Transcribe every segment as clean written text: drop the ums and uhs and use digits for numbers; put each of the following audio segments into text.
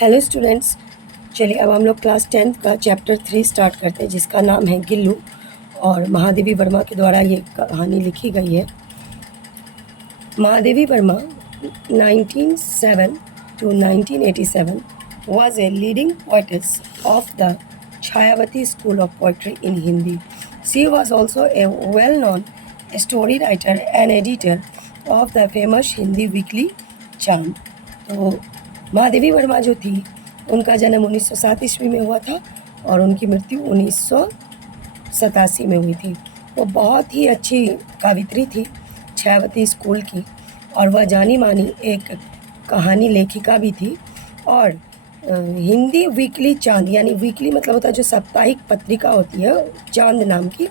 Hello students. चलिए अब हम लोग क्लास 10th का चैप्टर 3 स्टार्ट करते हैं, जिसका नाम है गिल्लू और महादेवी वर्मा के द्वारा ये कहानी लिखी गई है। Mahadevi Verma 1907 to 1987 was a leading poetess of the Chayavati School of Poetry in Hindi. She was also a well-known story writer and editor of the famous Hindi weekly Chand. तो महादेवी वर्मा जो थी, उनका जन्म 1907 ईस्वी में हुआ था और उनकी मृत्यु 1987 में हुई थी। वो बहुत ही अच्छी कवित्री थी, छायावती स्कूल की, और वह जानी मानी एक कहानी लेखिका भी थी। और हिंदी वीकली चांद, यानी वीकली मतलब होता है जो साप्ताहिक पत्रिका होती है चांद नाम की,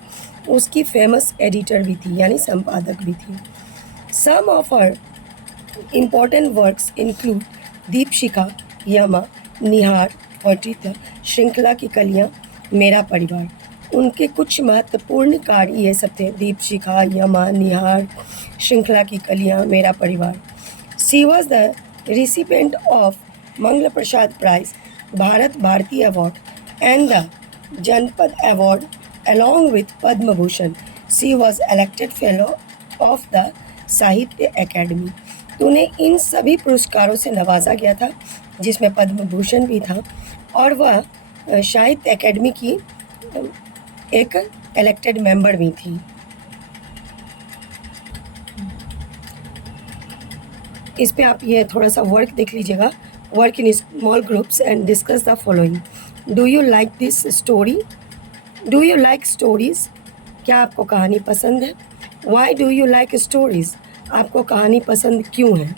उसकी फेमस एडिटर भी थी, यानी संपादक भी थी। Some of her important works include Deepshikha, Yama, Nihar, poetry, श्रृंखला की कलियाँ, मेरा परिवार। उनके कुछ महत्वपूर्ण कार्य ये सब थे: दीपशिखा, यमा, निहार, श्रृंखला की कलियाँ, मेरा परिवार। She was the recipient of Mangla Prasad prize, Bharat Bharati award and the Janpad award along with Padma Bhushan. She was elected fellow of the Sahitya Akademi. तो उन्हें इन सभी पुरस्कारों से नवाजा गया था, जिसमें पद्म भूषण भी था, और वह साहित्य अकेडमी की एक इलेक्टेड मेंबर भी थी। इस पे आप ये थोड़ा सा वर्क देख लीजिएगा। Work in small groups and discuss the following. Do you like this story? Do you like stories? क्या आपको कहानी पसंद है? Why do you like stories? आपको कहानी पसंद क्यों है?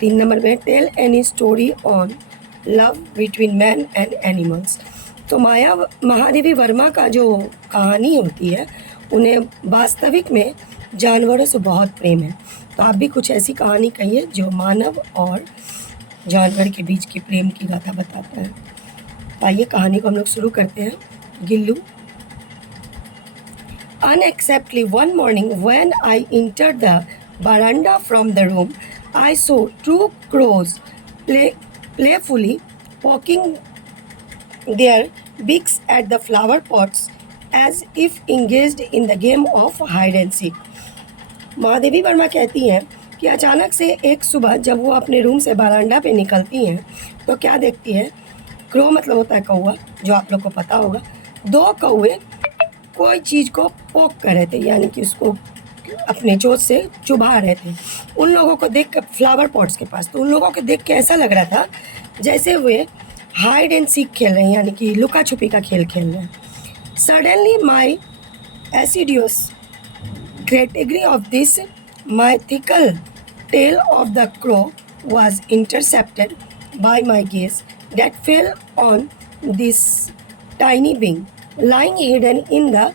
3 नंबर में tell any story on love between man and animals. तो महादेवी वर्मा का जो कहानी होती है, उन्हें वास्तविक में जानवरों से बहुत प्रेम है। तो आप भी कुछ ऐसी कहानी कहिए जो मानव और जानवर के बीच के प्रेम की गाथा बताता है। आइए कहानी को हम लोग शुरू करते हैं। Gillu. Unexpectedly one morning when I entered the veranda from the room, I saw 2 crows playfully poking their beaks at the flower pots as if engaged in the game of hide and seek. Mahadevi Verma कहती हैं कि अचानक से एक सुबह जब वो अपने रूम से बरांडा पे निकलती हैं तो क्या देखती है? क्रो मतलब होता है कौवा, जो आप लोग को पता होगा। 2 कौवे कोई चीज़ को पोक कर रहे थे, यानी कि उसको अपने चोंच से चुभा रहे थे। उन लोगों को देख कर, फ्लावर पॉट्स के पास, तो उन लोगों को देख के ऐसा लग रहा था जैसे वे हाइड एंड सीक खेल रहे हैं, यानी कि लुका छुपी का खेल खेल रहे हैं। Suddenly my assiduous category of this mythical tale of the crow was intercepted by my gaze that fell on this tiny being lying hidden in the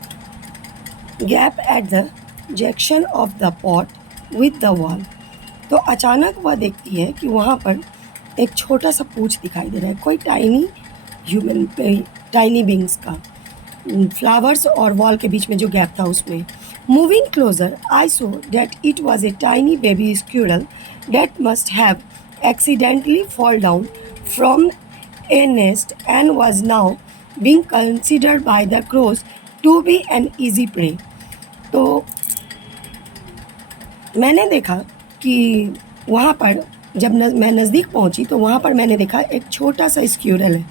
gap at the junction of the pot with the wall. तो अचानक वह देखती है कि वहाँ पर एक छोटा सा पूंछ दिखाई दे रहा है, कोई टाइनी बींग्स का, फ्लावर्स और वॉल के बीच में जो गैप था उसमें। Moving closer I saw that it was a tiny baby squirrel that must have accidentally fall down from a nest and was now being considered by the crows to be an easy prey. तो मैंने देखा कि वहाँ पर जब मैं नज़दीक पहुँची तो वहाँ पर मैंने देखा एक छोटा सा स्क्यूरल है,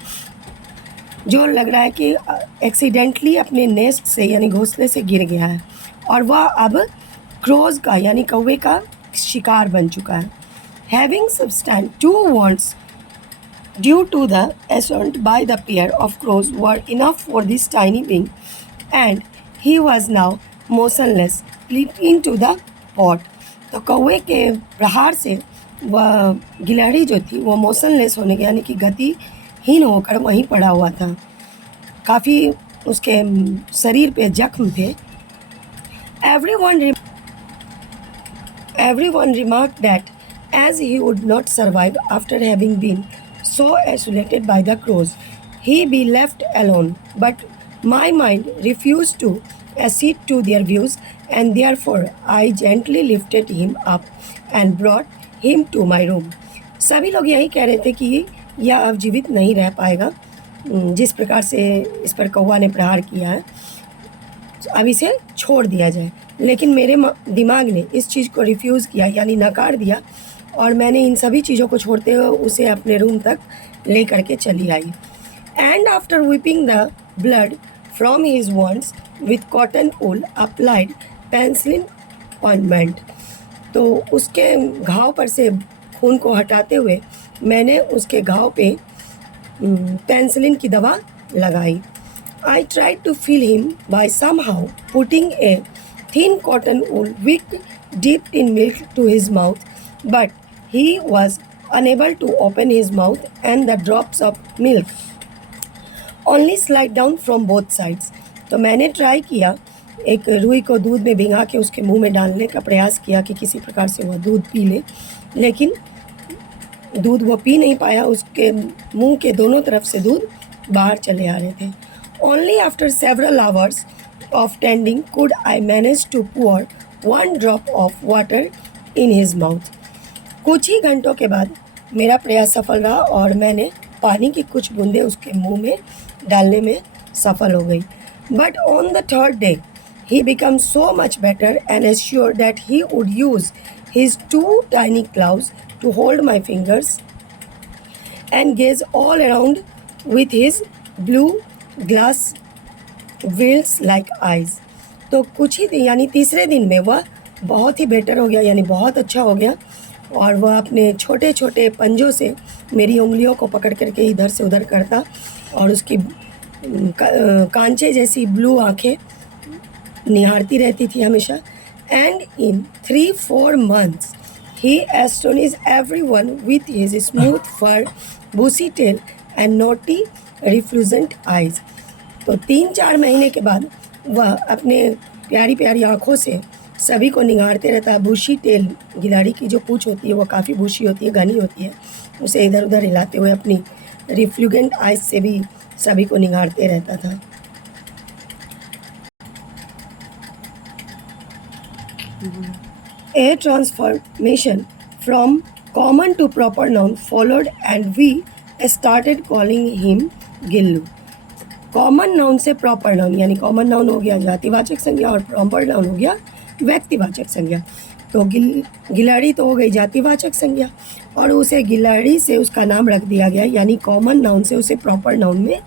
जो लग रहा है कि एक्सीडेंटली अपने नेस्ट से, यानी घोंसले से गिर गया है, और वह अब क्रोज का, यानी कौवे का शिकार बन चुका है। Having substance 2 wands due to the assault by the pair of crows were enough for this tiny being, and he was now motionless, clinging to the pot. तो कौवे के प्रहार से वह गिलहरी जो थी वो मोशनलेस होने के, यानी कि गतिहीन होकर वहीं पड़ा हुआ था। काफ़ी उसके शरीर पे जख्म थे। Everyone remarked that as he would not survive after having been so isolated by the crows, he be left alone. But my mind refused to accede to their views, and therefore I gently lifted him up and brought him to my room. सभी लोग यही कह रहे थे कि या अब जीवित नहीं रह पाएगा। जिस प्रकार से इस पर कौवा ने प्रहार किया है, अब इसे छोड़ दिया जाए। लेकिन मेरे दिमाग ने इस चीज़ को रिफ्यूज़ किया, यानी नकार दिया, और मैंने इन सभी चीज़ों को छोड़ते हुए उसे अपने रूम तक ले करके चली आई। And after whipping the blood from his wounds with cotton wool applied penicillin ointment, तो उसके घाव पर से खून को हटाते हुए मैंने उसके घाव पे पेंसिलिन की दवा लगाई। I tried to feel him by somehow putting a thin cotton wool wick dipped in milk to his mouth, but he was unable to open his mouth and the drops of milk only slide down from both sides. तो मैंने try किया, एक रुई को दूध में भिंगा के उसके मुंह में डालने का प्रयास किया कि किसी प्रकार से वह दूध पी ले, लेकिन दूध वो पी नहीं पाया। उसके मुंह के दोनों तरफ से दूध बाहर चले आ रहे थे। Only after several hours of tending could I manage to pour one drop of water in his mouth. कुछ ही घंटों के बाद मेरा प्रयास सफल रहा और मैंने पानी की कुछ बूंदें उसके मुंह में डालने में सफल हो गई। But on the third day, he became so much better and assured that he would use his two tiny claws to hold my fingers and gaze all around with his blue glass wheels like eyes. तो कुछ ही दिन यानी तीसरे दिन में वह बहुत ही better हो गया, यानी बहुत अच्छा हो गया, और वह अपने छोटे छोटे पंजों से मेरी उंगलियों को पकड़ करके इधर से उधर करता, और उसकी कांचे जैसी ब्लू आँखें निहारती रहती थी हमेशा। And in 3-4 months he astonished everyone with his smooth fur, bushy tail and naughty refulgent eyes. तो 3-4 महीने के बाद वह अपने प्यारी प्यारी आँखों से सभी को निगारते रहता है। बुशी टेल, गिलहरी की जो पूँछ होती है वो काफ़ी बुशी होती है, घनी होती है, उसे इधर उधर हिलाते हुए अपनी रिफ्लुगेंट आइज से भी सभी को निगारते रहता था। A transformation from common to proper noun followed and we started calling him Gillu. Common noun से प्रॉपर नाउन, यानी कॉमन नाउन हो गया जातिवाचक संज्ञा और प्रॉपर नाउन हो गया व्यक्तिवाचक संज्ञा। तो गिलहरी तो हो गई जातिवाचक संज्ञा, और उसे गिलहरी से उसका नाम रख दिया गया, यानी कॉमन नाउन से उसे प्रॉपर नाउन में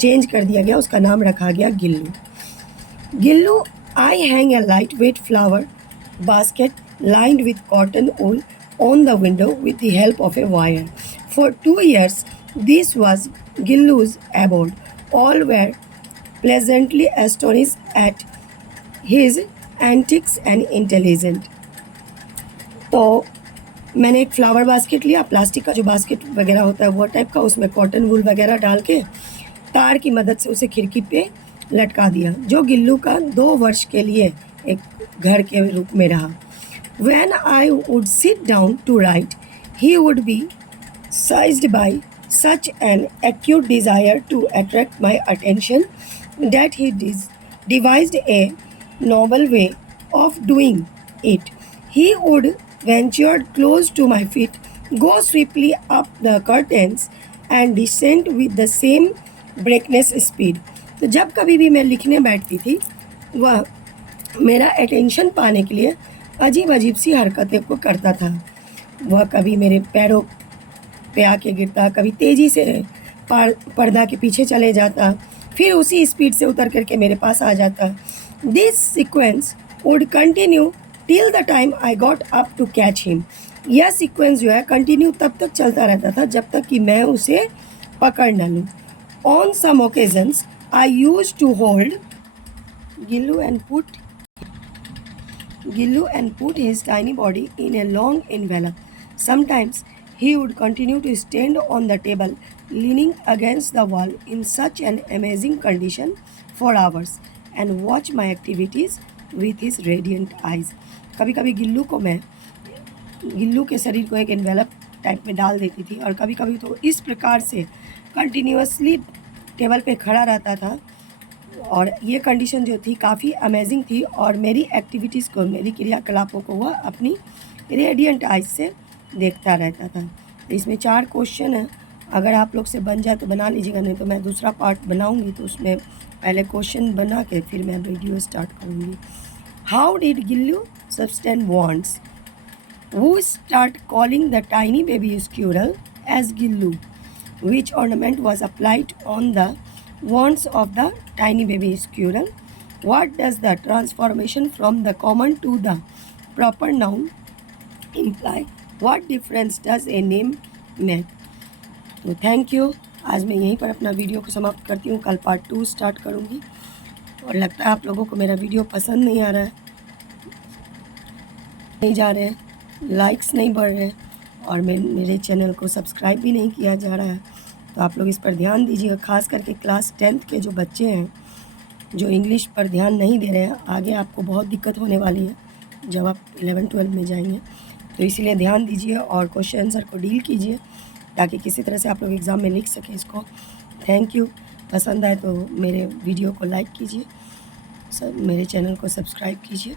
चेंज कर दिया गया, उसका नाम रखा गया Gillu. Gillu, I hang A light weight flower basket lined with cotton wool on the window with the help of a wire. For 2 years, this was Gillu's abode. All were pleasantly astonished at his antics and intelligence. तो मैंने एक flower basket लिया, plastic का जो basket वगैरह होता है वो टाइप का, उसमें कॉटन वूल वगैरह डाल के तार की मदद से उसे खिड़की पे लटका दिया, जो गिल्लू का 2 वर्ष के लिए एक घर के रूप में रहा। When I would sit down to write, he would be seized by such an acute desire to attract my attention that he devised a novel way of doing it. He would venture close to my feet, go swiftly up the curtains, and descend with the same breakneck speed. तो जब कभी भी मैं लिखने बैठती थी, वह मेरा अटेंशन पाने के लिए अजीब अजीब सी हरकतें को करता था। वह कभी मेरे पैरों पे आके गिरता, कभी तेज़ी से पर्दा के पीछे चले जाता, फिर उसी स्पीड से उतर करके मेरे पास आ जाता। This sequence would continue till the time I got up to catch him. यह सीक्वेंस जो है कंटिन्यू तब तक चलता रहता था जब तक कि मैं उसे पकड़ न लूँ। On some occasions I use to hold Gillu and put his tiny body in a long envelope. Sometimes he would continue to stand on the table, leaning against the wall in such an amazing condition for hours, and watch my activities with his radiant eyes. कभी कभी गिल्लू के शरीर को एक envelope type में डाल देती थी, और कभी कभी तो इस प्रकार से कंटिन्यूसली टेबल पे खड़ा रहता था, और ये कंडीशन जो थी काफ़ी अमेजिंग थी, और मेरी एक्टिविटीज़ को, मेरी क्रियाकलापों को वह अपनी रेडियंट आइज से देखता रहता था। तो इसमें 4 क्वेश्चन हैं, अगर आप लोग से बन जाए तो बना लीजिएगा, नहीं तो मैं दूसरा पार्ट बनाऊंगी तो उसमें पहले क्वेश्चन बना के फिर मैं वीडियो स्टार्ट करूंगी। How did Gillu sustain wants? Who start calling the tiny baby squirrel as Gillu? Which ornament was applied on the wands of the tiny baby squirrel? What does the transformation from the common to the proper noun imply? What difference does a name make? तो thank you. आज मैं यहीं पर अपना video को समाप्त करती हूँ। कल पार्ट 2 स्टार्ट करूँगी। और लगता है आप लोगों को मेरा वीडियो पसंद नहीं आ रहा है, नहीं जा रहे हैं, लाइक्स नहीं बढ़ रहे और मेरे चैनल को सब्सक्राइब भी नहीं किया जा रहा है। तो आप लोग इस पर ध्यान दीजिएगा, ख़ास करके क्लास 10th के जो बच्चे हैं जो इंग्लिश पर ध्यान नहीं दे रहे हैं, आगे आपको बहुत दिक्कत होने वाली है जब आप 11-12 में जाएंगे। तो इसीलिए ध्यान दीजिए और क्वेश्चन आंसर को डील कीजिए ताकि किसी तरह से आप लोग एग्ज़ाम में लिख सकें इसको। Thank you. पसंद आए तो मेरे वीडियो को लाइक कीजिए, मेरे चैनल को सब्सक्राइब कीजिए।